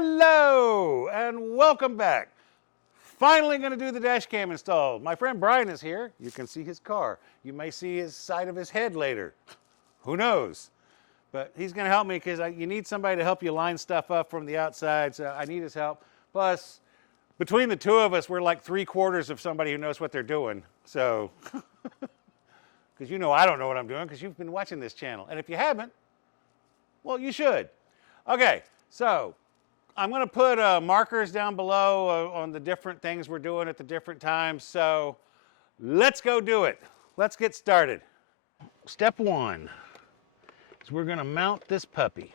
Hello and welcome back. Finally going to do the dash cam install. My friend Brian is here. You can see his car. You may see his side of his head later. Who knows? But he's going to help me because you need somebody to help you line stuff up from the outside. So I need his help. Plus, between the two of us, we're like 3/4 of somebody who knows what they're doing. So, because you know I don't know what I'm doing because you've been watching this channel. And if you haven't, well, you should. Okay, so I'm going to put markers down below on the different things we're doing at the different times. So let's go do it. Let's get started. Step one is we're going to mount this puppy.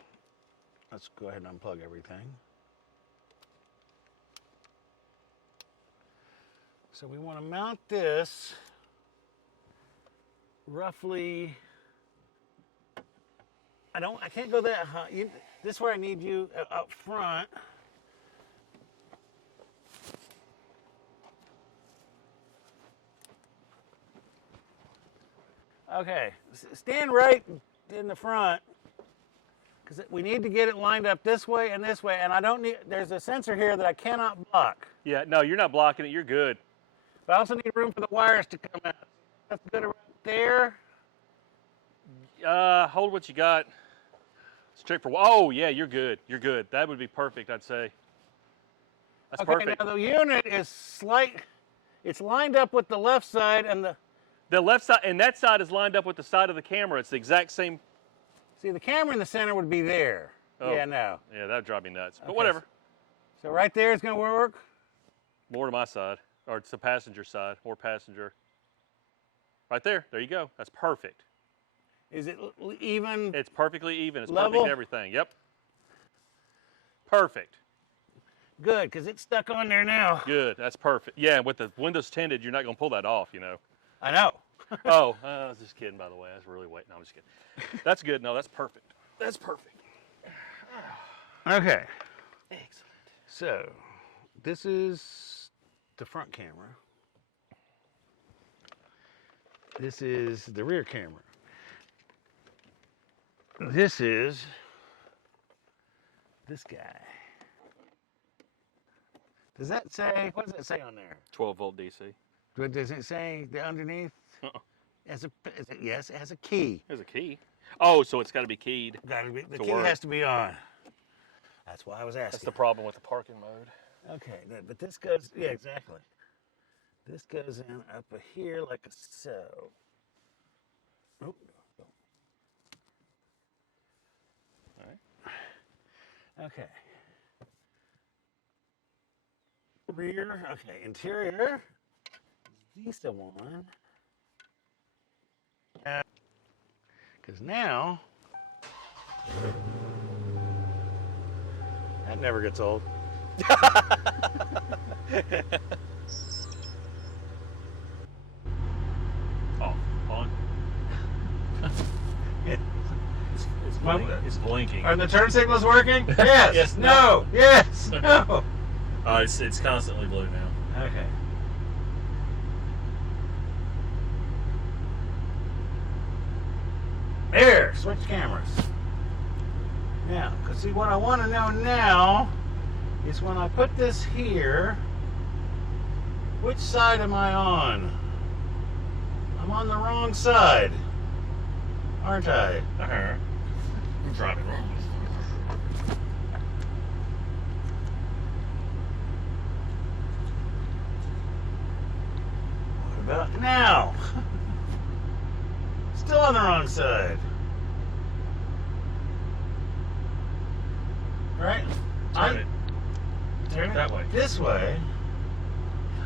Let's go ahead and unplug everything. So we want to mount this roughly. I can't go that high. This is where I need you up front. Okay, stand right in the front because we need to get it lined up this way, and I don't need, there's a sensor here that I cannot block. Yeah, no, you're not blocking it, you're good. But I also need room for the wires to come out. That's good right there. Hold what you got. Straight for, oh yeah, you're good, you're good. That would be perfect, I'd say. That's okay, perfect. Now the unit is it's lined up with the left side and the left side, and that side is lined up with the side of the camera. It's the exact same. See, the camera in the center would be there. Oh, yeah, no. Yeah, that would drive me nuts, but okay. whatever. So right there is going to work? More to my side, or it's the passenger side, more passenger. Right there, there you go. That's perfect. Is it even? It's perfectly even. It's level? Perfect everything. Yep. Perfect. Good, because it's stuck on there now. Good. That's perfect. Yeah, with the windows tinted, you're not going to pull that off, you know. I know. Oh, I was just kidding, by the way. I was really waiting. No, I'm just kidding. That's good. No, that's perfect. That's perfect. Okay. Excellent. So, this is the front camera. This is the rear camera. This is this guy. Does that say, what does it say on there? 12 volt DC. What does it say underneath? Yes, it has a key. There's a key. Oh, so it's got to be keyed. The key has to be on. That's why I was asking. That's the problem with the parking mode. Okay, but this goes, yeah, exactly. This goes in up here like so. Oh. All right. Okay. Rear, okay, interior. Is the one. Because now, that never gets old. Off. On. It's blinking. Are the turn signals working? Yes. Yes. No. Yes. No. It's constantly blue now. Okay. There. Switch cameras. Now, because see, what I want to know now is when I put this here, which side am I on? I'm on the wrong side, aren't I? I'm driving wrong. What about now? Still on the wrong side. Right? Turn it that way. This way.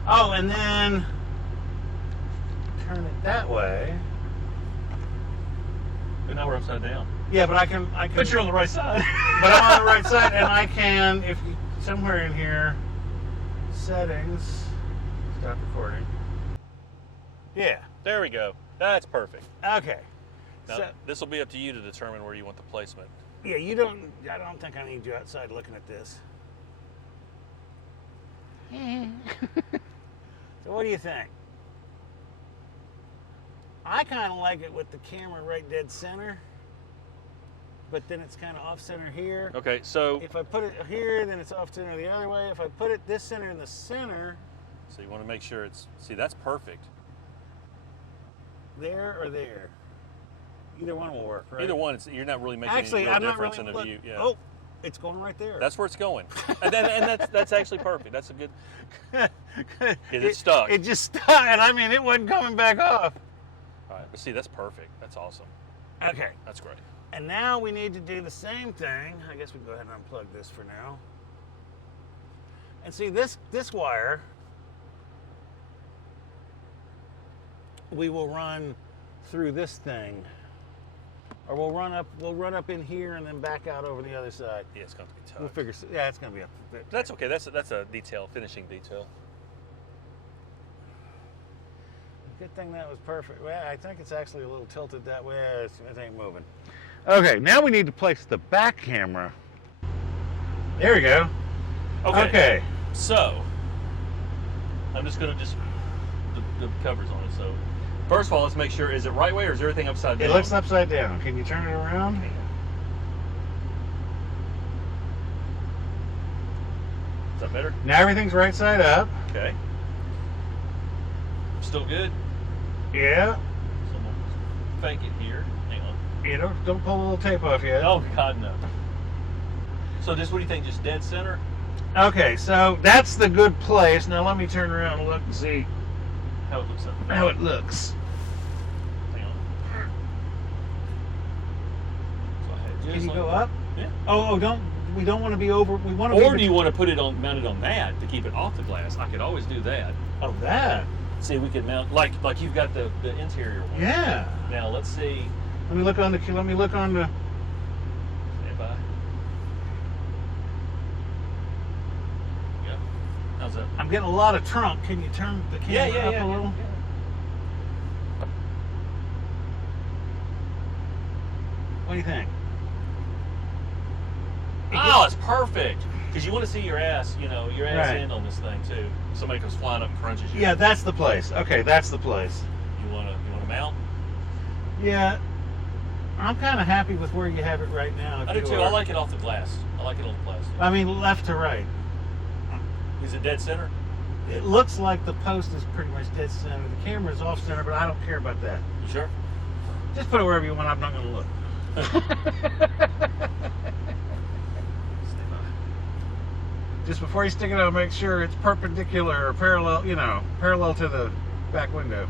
Oh, and then turn it that way. But now we're upside down. Yeah, but I can. But you're on the right side. But I'm on the right side, and I can, if you, somewhere in here, settings, stop recording. Yeah. There we go. That's perfect. Okay. Now, So, this will be up to you to determine where you want the placement. yeah, I don't think I need you outside looking at this. So what do you think? I kind of like it with the camera right dead center. but then it's kind of off center here. Okay, so If I put it here, then it's off center the other way. If I put it this center in the center, so you want to make sure it's, see, that's perfect. there or there. Either one will work, right? Either one, it's, you're not really making Actually, any real I'm not difference really. in the view. Yeah. Oh, it's going right there. That's where it's going. And that's actually perfect. That's a good, because it's stuck. It just stuck, and I mean, it wasn't coming back off. All right, but see, that's perfect. That's awesome. Okay. That's great. And now we need to do the same thing. I guess we can go ahead and unplug this for now. And see this wire, we will run through this thing. Or we'll run up in here and then back out over the other side. Yeah, it's going to be tough. We'll figure. Yeah, it's going to be a bit. That's okay. That's a detail, finishing detail. Good thing that was perfect. Well, I think it's actually a little tilted that way. It ain't moving. Okay, now we need to place the back camera. There we go. Okay. So, I'm just going to the covers on it. So, first of all, let's make sure, is it right way or is everything upside down? It looks upside down. Can you turn it around? Is that better? Now everything's right side up. Okay. Still good? Yeah. So I'm gonna fake it here. Hang on. You don't pull the little tape off yet. Oh, God, no. So this, what do you think, just dead center? Okay, so that's the good place. Now let me turn around and look and see How it looks up there. how it looks. Hang on. So I had Can just you like go that. up? Yeah. Oh, we don't want to be over. We want to. Or do you want to put it on, mounted on that to keep it off the glass? I could always do that. Oh, that. See, we could mount like you've got the interior one. Yeah. Now let's see. Let me look on the. Stand by. Yeah. How's that? I'm getting a lot of trunk. Can you turn the camera up a little? What do you think? Oh, it's perfect. Because you want to see your ass, your ass Right. end on this thing too. Somebody comes flying up and crunches you. Yeah, that's the place. Okay, that's the place. You want to mount? Yeah, I'm kind of happy with where you have it right now. I do too. I like it off the glass. I like it on the plastic. I mean, left to right. Is it dead center? It looks like the post is pretty much dead center. The camera's off center, but I don't care about that. You sure? Just put it wherever you want. I'm not going to look. Just before you stick it out, make sure it's perpendicular or parallel, parallel to the back window.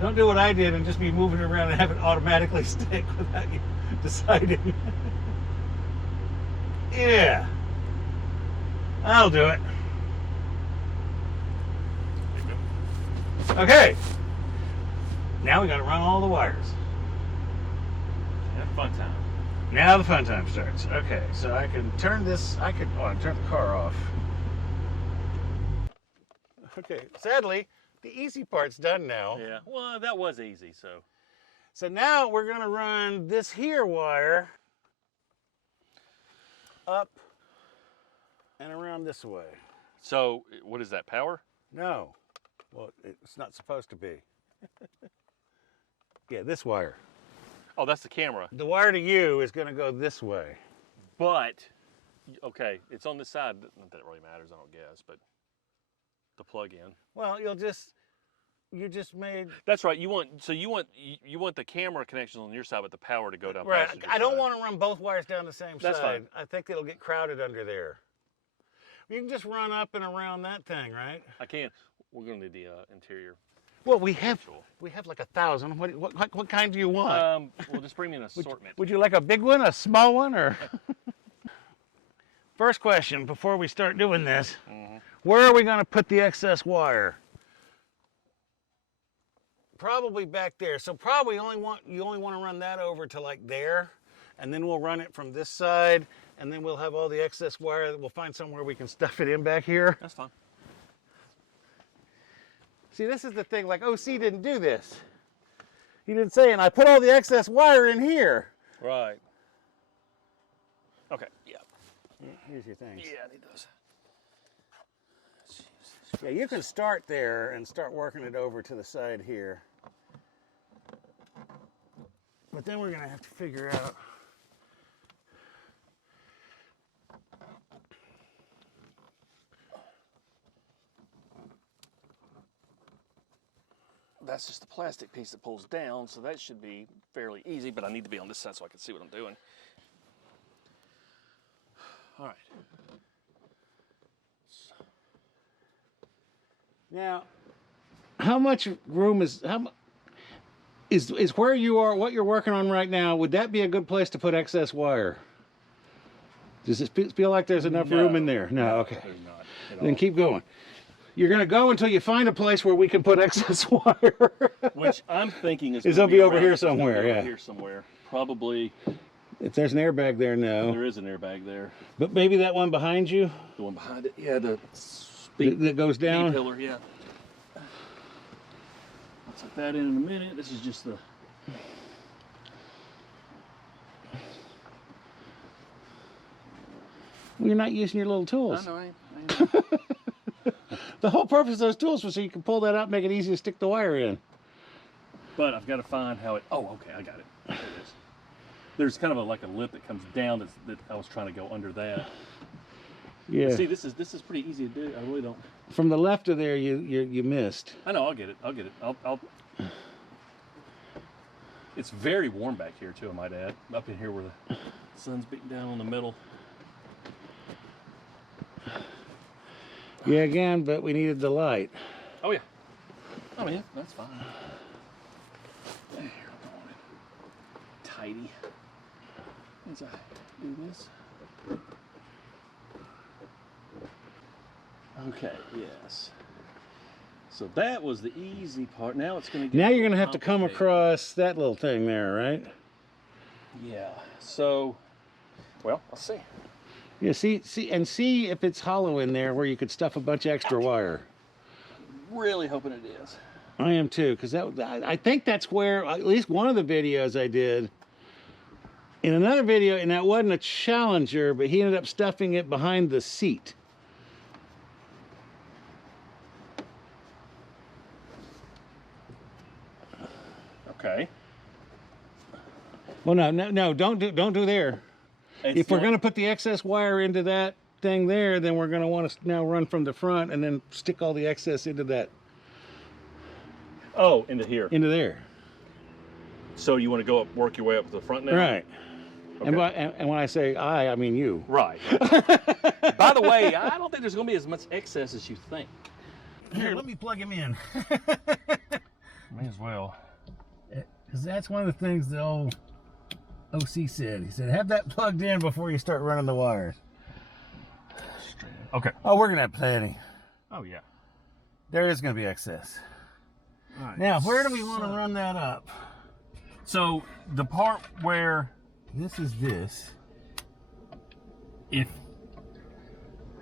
Don't do what I did and just be moving it around and have it automatically stick without you deciding. Yeah. I'll do it. Okay. Now we got to run all the wires. Yeah, fun time. Now the fun time starts. Okay, so I can turn this, I can turn the car off. Okay, sadly, the easy part's done now. Yeah. Well, that was easy. So now we're gonna run this here wire up and around this way. So what is that, power? No, well, it's not supposed to be. Yeah, this wire. Oh, that's the camera. The wire to you is gonna go this way. But, okay, it's on this side. Not that it really matters, I don't guess, but the plug-in. Well, you just made. That's right. You want the camera connections on your side, but the power to go down. Right. passenger I don't side. want to run both wires down the same That's side. fine. I think it'll get crowded under there. You can just run up and around that thing, right? I can. We're gonna need the interior. Well, we have like 1,000. What kind do you want? Well, just bring me an assortment. Would you like a big one, a small one, or? First question before we start doing this: where are we going to put the excess wire? Probably back there. So probably you only want to run that over to like there, and then we'll run it from this side, and then we'll have all the excess wire that we'll find somewhere we can stuff it in back here. That's fine. See, this is the thing, like OC didn't do this. He didn't say, and I put all the excess wire in here. Right. Okay. Yeah. Here's your things. Yeah, I need those. Yeah, you can start there and start working it over to the side here. But then we're gonna have to figure out. That's just the plastic piece that pulls down, so that should be fairly easy, but I need to be on this side so I can see what I'm doing. All right. Now, how much room is where you are, what you're working on right now, would that be a good place to put excess wire? Does it feel like there's enough room in there? No, okay. There's not at Then all. keep going. You're going to go until you find a place where we can put excess wire. Which I'm thinking is It's gonna gonna be over around- here it's gonna be somewhere, over yeah. Here somewhere. Probably, If there's an airbag there, no. there is an airbag there. But maybe that one behind you The one behind it, yeah, the speed that goes down. pillar, yeah. I'll tuck that in a minute. This is just the. Well, you're not using your little I tools. know, I ain't. The whole purpose of those tools was so you can pull that out and make it easy to stick the wire in. But I've got to find how it. Oh, okay, I got it. There it is. There's kind of like a lip that comes down that I was trying to go under that. Yeah. See, this is pretty easy to do. I really don't. From the left of there, you missed. I know. I'll get it. I'll get it. I'll. It's very warm back here too, I might add. Up in here where the sun's beating down on the middle. Yeah, again, but we needed the light. Oh yeah. Oh yeah, that's fine. There, tidy. As I do this. Okay. Yes. So that was the easy part. Now it's going to get. Now a you're going to little have to come complicated. across that little thing there, right? Yeah. So, well, I'll see. Yeah, see if it's hollow in there where you could stuff a bunch of extra wire. Really hoping it is. I am too, because I think that's where, at least one of the videos I did, in another video, and that wasn't a Challenger, but he ended up stuffing it behind the seat. Okay. Well, no, don't do there. If we're going to put the excess wire into that thing there, then we're going to want to now run from the front and then stick all the excess into that, Oh, into here. into there. So you want to go up, work your way up to the front now? Right. Okay. And when I say I mean you. Right. By the way, I don't think there's going to be as much excess as you think. Here, let me plug him in. May as well. Because that's one of the things the old OC said. He said, have that plugged in before you start running the wires. Okay. Oh, we're going to have plenty. Oh, yeah. There is going to be excess. All right. Now, where do we want to run that up? So the part where This is this. if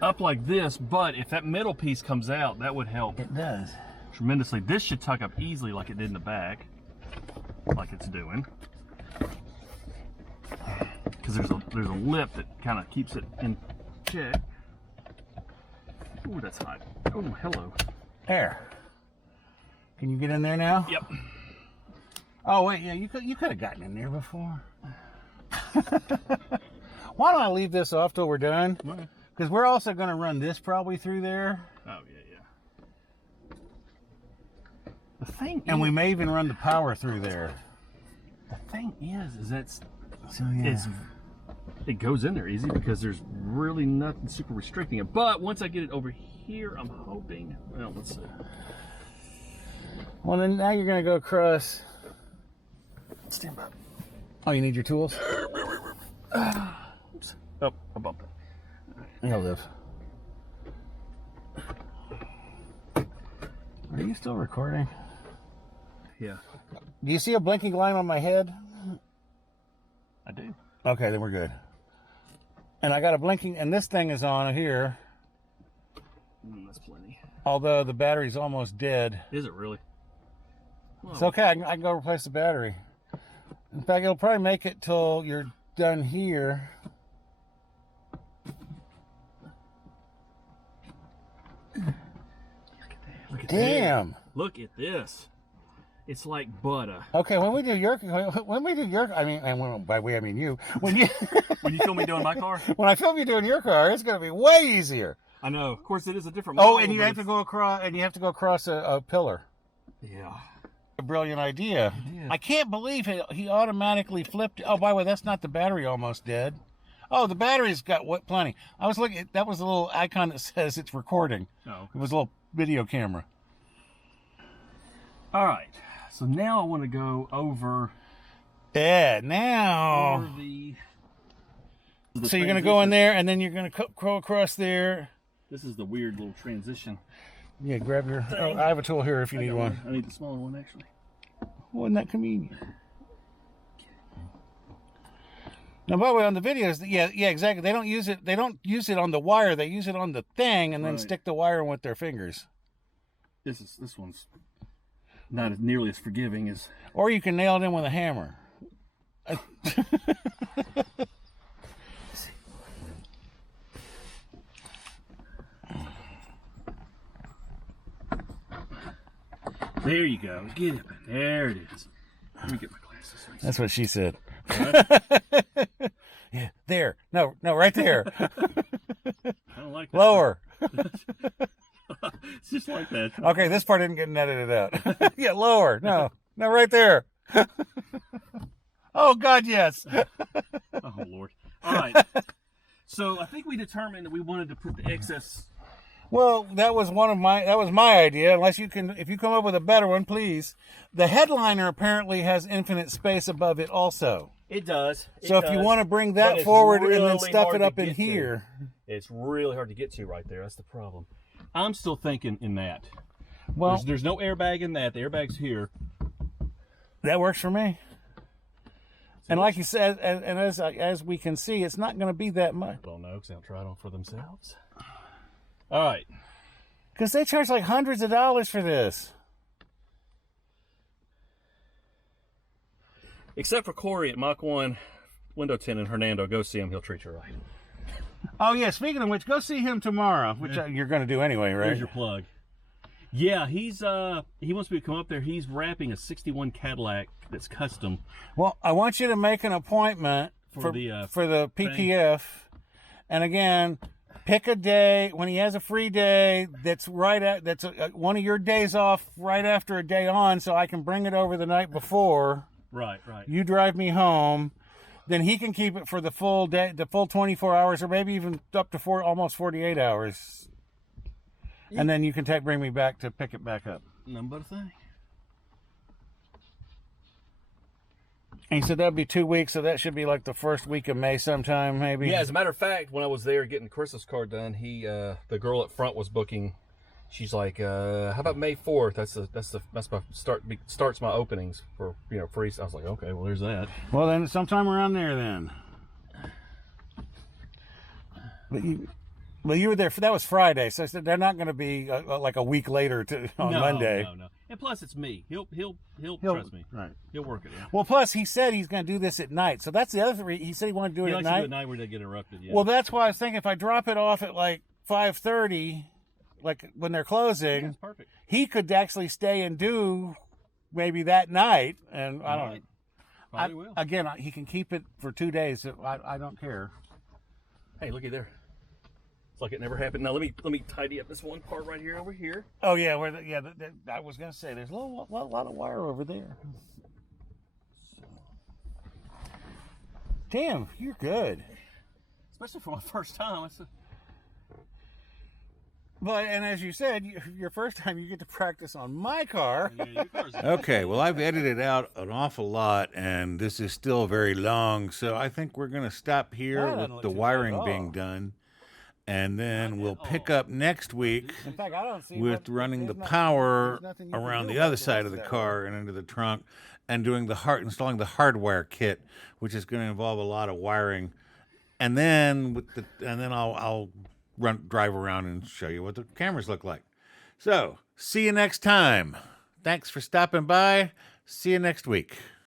up like this, but if that middle piece comes out, that would help It does. tremendously. This should tuck up easily like it did in the back, like it's doing. Because there's a lip that kind of keeps it in check. Ooh, that's hot. Oh, hello. There. Can you get in there now? Yep. Oh, wait, yeah, you could have gotten in there before. Why don't I leave this off till we're done? Okay. Because we're also going to run this probably through there. Oh, yeah, yeah. The thing And we may even run the power through there. the thing is that's So, yeah. it goes in there easy because there's really nothing super restricting it. But once I get it over here, I'm hoping. Well, let's see. Well, then now you're going to go across. Stand by. Oh, you need your tools? Oops. Oh, I bumped it. He'll live. Are you still recording? Yeah, Do you see a blinking line on my head? I do. Okay, then we're good. And I got a blinking, and this thing is on here, That's plenty. although the battery's almost dead. Is it really? It's okay, I can go replace the battery. In fact, it'll probably make it till you're done here. Look at Damn! Look at this. It's like butter. Okay, when we do your, I mean, and when, by we I mean you. When you When you film me doing my car? when I film you doing your car, it's going to be way easier. I know. Of course, it is a different Oh, model, and you but have to go across, a pillar. Yeah. A brilliant idea. Yeah. I can't believe he automatically flipped. Oh, by the way, that's not the battery almost dead. Oh, the battery's got what plenty. I was looking. That was a little icon that says it's recording. Oh. It was a little video camera. All right. So now I want to go over. Yeah. Now. Over the So you're gonna go in there, and then you're gonna go across there. This is the weird little transition. Yeah, grab your. Oh, I have a tool here if you need one. I need the smaller one actually. Wasn't that convenient? Now, by the way, on the videos, yeah, exactly. They don't use it. They don't use it on the wire. They use it on the thing, and then stick the wire in with their fingers. This one's not as nearly as forgiving as. Or you can nail it in with a hammer. There you go. Get it. There it is. Let me get my glasses. That's what she said. What? Yeah, there. No, right there. I don't like that. Lower. It's just like that. Okay, this part didn't get edited out. Yeah, lower. No, right there. Oh, God, yes. Oh, Lord. All right. So I think we determined that we wanted to put the excess. Well, that was my idea. Unless if you come up with a better one, please. The headliner apparently has infinite space above it also. It does. So if you want to bring that forward and then stuff it up in here. It's really hard to get to right there. That's the problem. I'm still thinking in that. Well, there's no airbag in that. The airbag's here. That works for me. And like you said, and as we can see, it's not going to be that much. I don't know, because they'll try it on for themselves. All right. Because they charge like hundreds of dollars for this. Except for Corey at Mach 1 Window 10 and Hernando. Go see him. He'll treat you right. Oh, yeah. Speaking of which, go see him tomorrow, which you're going to do anyway, right? There's your plug. Yeah, he wants me to come up there. He's wrapping a 61 Cadillac that's custom. Well, I want you to make an appointment for the PPF. And again, pick a day when he has a free day that's one of your days off right after a day on, so I can bring it over the night before. Right. You drive me home, then he can keep it for the full day, the full 24 hours, or maybe even up to almost 48 hours. Yeah. And then you can bring me back to pick it back up. None but a thing. And he said that'd be 2 weeks, so that should be like the first week of May sometime, maybe. Yeah, as a matter of fact, when I was there getting Chris's card done, the girl up front was booking. She's like, "How about May 4th? That's my starts my openings for free." I was like, "Okay, well, there's that." Well, then sometime around there, then. But you were there. That was Friday, so they're not going to be like a week later on Monday. No. And plus, it's me. He'll trust me. Right. He'll work it out. Well, plus he said he's going to do this at night, so that's the other thing. He said he wanted to do it at night. He likes to do it at night where they get interrupted. Yeah. Well, that's why I was thinking if I drop it off at like 5:30, like when they're closing, that's perfect. He could actually stay and do maybe that night, and I don't know. Probably will. Again, he can keep it for 2 days. I don't care. Hey, looky there. It's like it never happened. Now let me tidy up this one part right here over here. Oh yeah, I was gonna say there's a lot of wire over there. Damn, you're good. Especially for my first time. But and as you said, your first time you get to practice on my car. Yeah, your car's Okay, well, I've edited out an awful lot, and this is still very long, so I think we're going to stop here That doesn't with look the too bad wiring at all. being done, and then we'll pick up next week In fact, I don't see with what- running the there's power there's nothing you can around do the about other the side rest of the that car and into the trunk, and doing installing the hardwire kit, which is going to involve a lot of wiring, and then I'll drive around and show you what the cameras look like. So, see you next time. Thanks for stopping by. See you next week.